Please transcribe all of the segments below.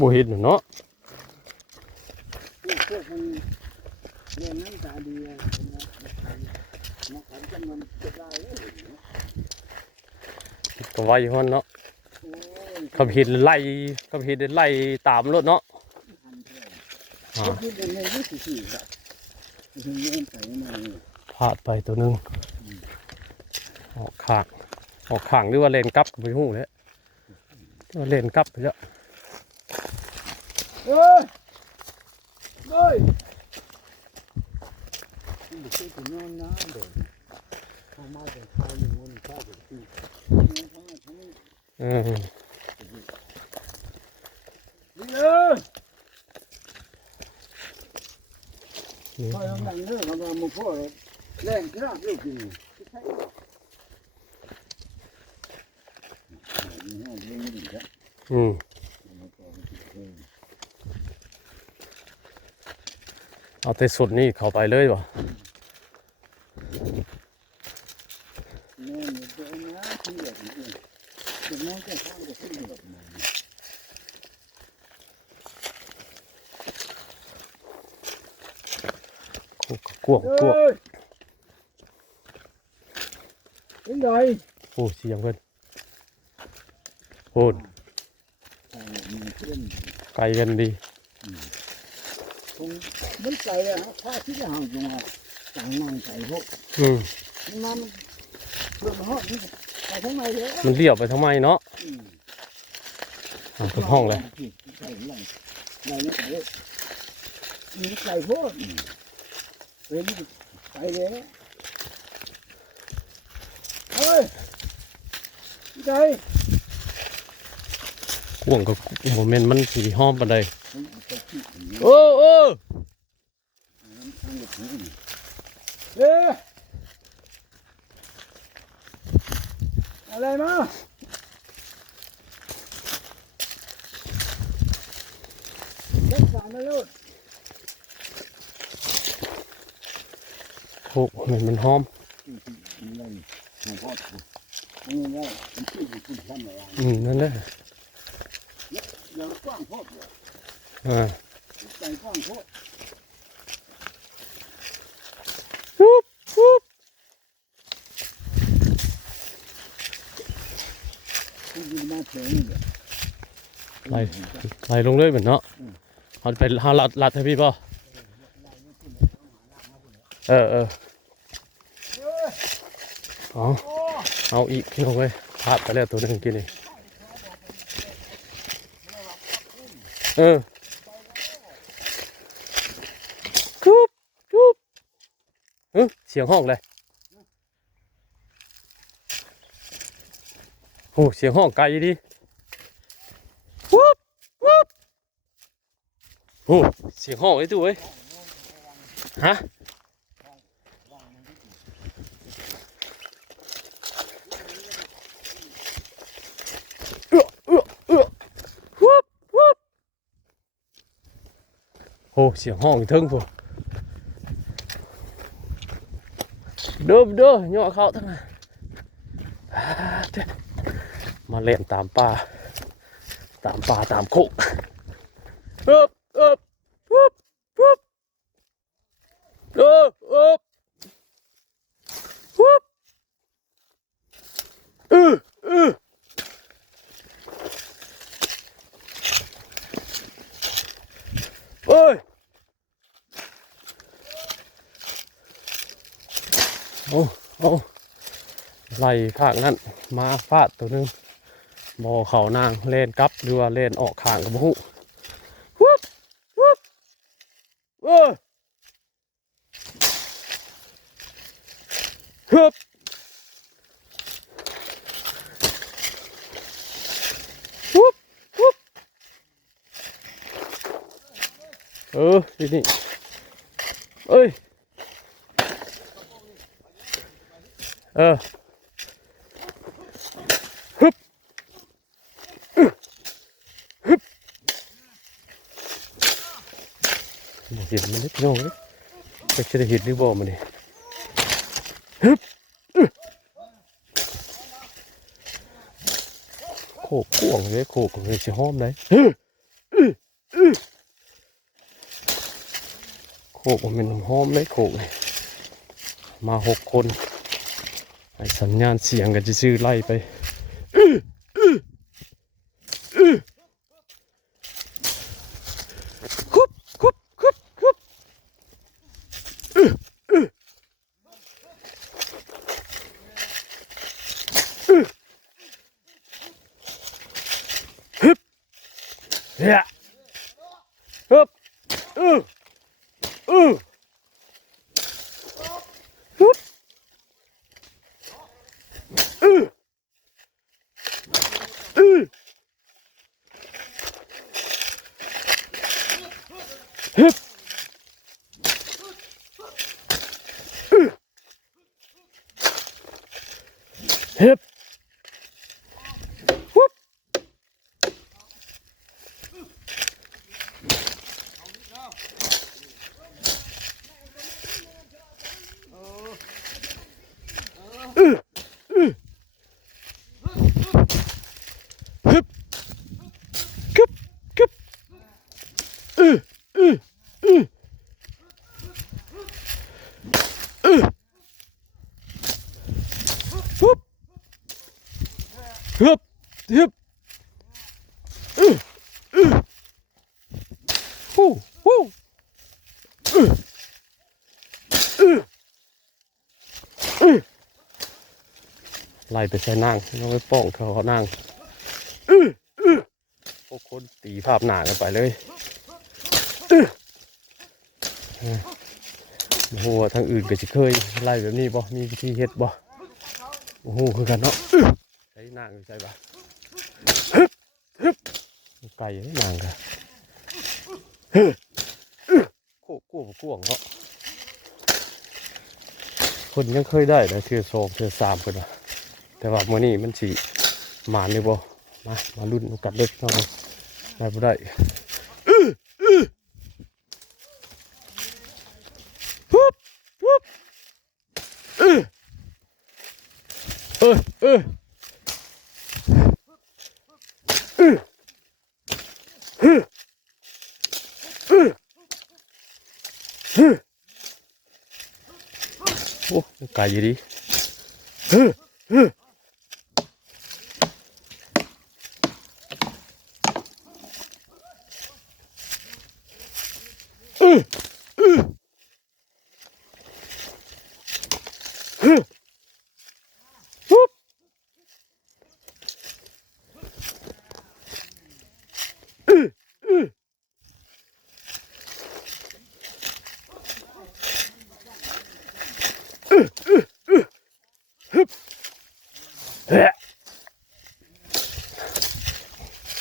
บ่เห็นเนาะพวกมันเรียนนั้นตาดีนะมาขันกันมันจะได้ก็ไว้ฮ้อนเนาะขับเห็นไล่ตามรถเนาะพลาดไปตัวนึงออกข้างหรือว่าเลนกลับไปหู้แล้วว่าเลนกลับไปแล้วเฮ้ยไม่ใช่ถึงนอนน้ำเด็กเข้ามาแต่ชายหนึ่งวันข้าวเด็กที่นี่เลยพอทำหนังเนื้อทำมามุกพ่อแรงที่น่าเลือกจริงเอาแต่สุดนี่เข้าไปเลยวะกวงยังไงโอ้เสียงเพิ่นโอนไกลกันดีมันไก่อะข้าที่จะห่างตรงไหนต่างมันไก่พวกมันเพื่อนห้องนี่ไปทั้งในเลยมันเลี้ยวไปทำไมเนาะทุกห้องเลยไก่มีไก่พวกเฮ้ยไก่เลยเฮ้ยไก่กวงกับโมเมนต์มันสีห้อมปานใดโอ้อะไรมาเล็กสามไม่รู้โอ้มันหอมนั่นแหละอย่างกว้างโพดใจกว้างโพดไหลลงเลยเหมือนเนาะเอาไปหาลัดให้พี่ป่ะเอาอีกพี่ลงไปพลาดไปแล้วตัวนึงกินนี่คุบเสียงห้องเลยโอ้เสียงห้องไกลดิวุบโอ้เสียงห้องไอ้ตัวเว้ยฮะโอ้เสียงห้องอีกทึ่งพวกเด้อย่อเข้าทั้งนั้นมาเล่นตามป่าตามโคกโอ้ไล่ข้างนั้นมาฟาดตัวนึงบอเขานางเล่นกลับหรือว่าเล่นออกข้างกับบุ้นี่เอ้ยเห็นมันเล็กน้อยไปจะได้เห็นหรือบ่มันนี่โขกกวงเลยโขกเลยจะหอมได้ โคกมันเป็นน้ำหอมเลยโคกเลยมา6 คนให้สัญญาณเสียงกันจะซื้อไล่ไปคุบคุบคุบคุบเฮ้ยฮึบฮึบฮึบฮึบฮึบฮึบฮึบกึบกึบฮึบฮึบฮึบฮู้ฮู้ไล่ไปใส่นางต้องไปป้องเขานางพวกคนตีภาพหนากันไปเลยโอ้โหทางอื่นก็จะเคยไล่แบบนี้บ่มีวิธีเฮ็ดบ่โอ้โหคือกันเนาะใช้นางใช่ปะไก่นางกันโคกกู้กู้ของเขาคนยังเคยได้นะเทือ2เทือ3คนนะแต่ว่ามื้อนี้มันสิหมานเลยบ่มาลุ้นกันเล็กน้อยได้บ่ได้ปุ๊บปุ๊บเออโอ้ไก่อยู่ดิปุ๊บ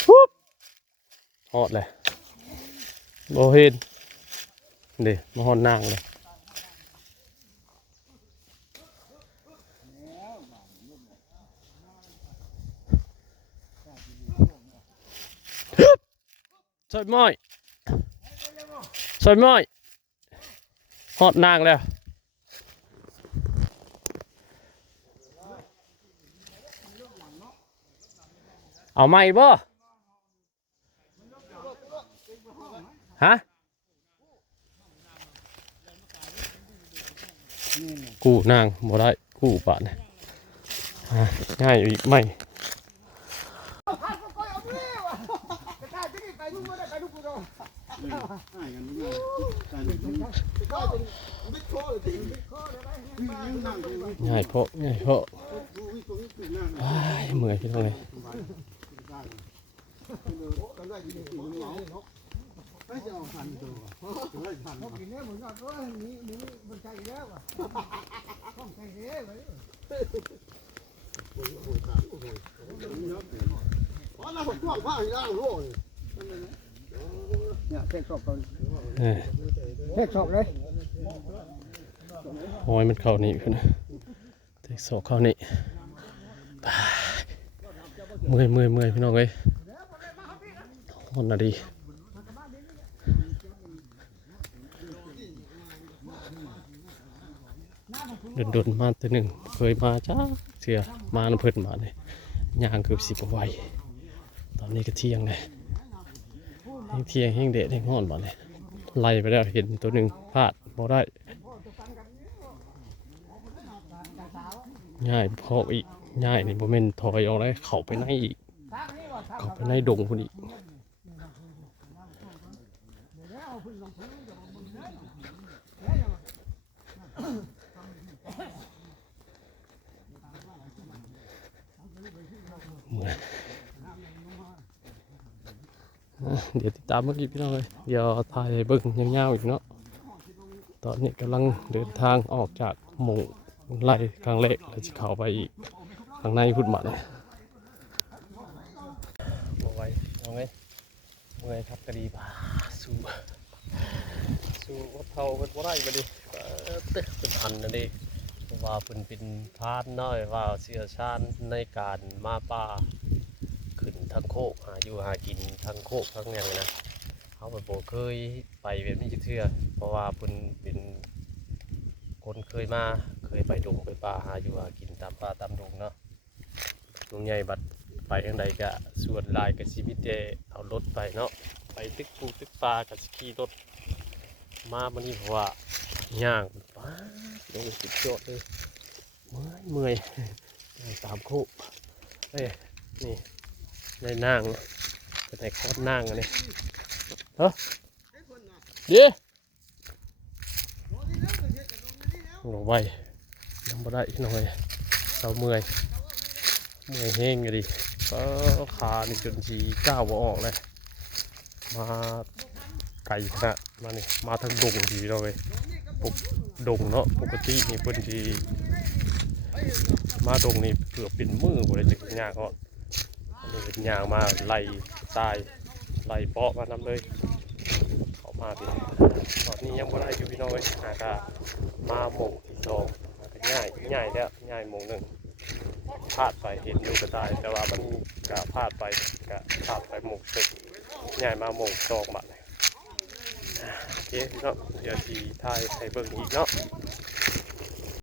ปุ๊บฮอดเลยโบเห็นเดี๋ยวมาฮอดนางเลยซอยม้อยซอยม้อยฮอดนางแล้วเอาไหมบ่ฮะกู้นางบ่ได้กู้บาทเนี่ยง่ายอีกไหมง่ายเพราะเมื่อยพี่น้องเลยเทคชอบก่อนเทคชอบเลย โอ้ยมันเข้านี่ขึ้นนะเทคโซเข้านี่เมื่อยพี่น้องเอ้ยฮอนนาดีโดนมาตัวหนึ่งเคยมาจ้าเสียมาน้ำเพิ่นมาเลยย่างเกือบ10 กว่าวัยตอนนี้ก็เที่ยงเลย งเที่ยงแห้งเดดแห้งฮ้อนบ่เลยไล่ไปแล้วเห็นตัวหนึ่งพลาดบ่ได้ง่ายพออีกง่ายนี่บ่แม่นถอยออกได้เข้าไปในอีกเข้าไปในดงพุ่นอีกเดี๋ยวติดตามเมื่อกี้พี่น้องเลยเดี๋ยวถ่ายเบิ่งยาวๆอีกเนาะตอนนี้กำลังเดินทางออกจากหมู่ไล่ครั้งแรกแล้วจะเข้าไปอีกข้างในพุ่นมาเลยเอาไว้เอาไงเมื่อยครับกระดีบ่าสู้ว่าเท่าเป็นว่าไรมาดิเป็นพันนะดิเพราะว่าเป็นพรานน้อยว่าเชี่ยวชาญในการมาป่าขึ้นทั้งโคกหาอยู่หากินทั้งโคกทั้งอย่างนะเขาแบบโบเคยไปแบบนี้เชื่อเพราะว่าเป็นคนเคยไปดงไปป่าหาอยู่หากินตามป่าตามดงเนาะลุงใหญ่บัดไปทางใดก็ส่วนลายกับชีวิตเจเอารถไปเนาะไปตึกปูตึกปลากับขี่รถมามันนี่เพราะว่าย่างป้าลงสุดยอดเลยเมื่อยตามโคกเอ้ยนี่ในนางเป็นในคอดนางอันนี้เฮ้ยเดี๋ยวลงไปน้ำบ่ได้หน่อยเสาเมื่อยแห้งเลยดิก็ขานี่จนสีก้าวบ่ออกเลยมาไก่ขนาดมานี่มาทางดงดีเราเลยปกดงเนาะปกตินี่เพิ่นที่มาดงนี่เกือบเป็นมือบ่ได้จักยากก็อันนี้เป็นยางมาไล่ตายไล่เปาะมานำเลยเขามาพี่ตอนนี้ยังบ่ได้อยู่พี่น้อยหากะมาหม่งที่สองง่ายแล้วง่ายหม่งหนึ่งพลาดไปเห็นอยู่ก็ได้แต่ว่ามันก็พลาดไปหม่งเสร็จง่ายมาหม่งสองบาทโอเคเนาะเดี๋ยวทีถ่ายให้เบิ่งอีกเนาะ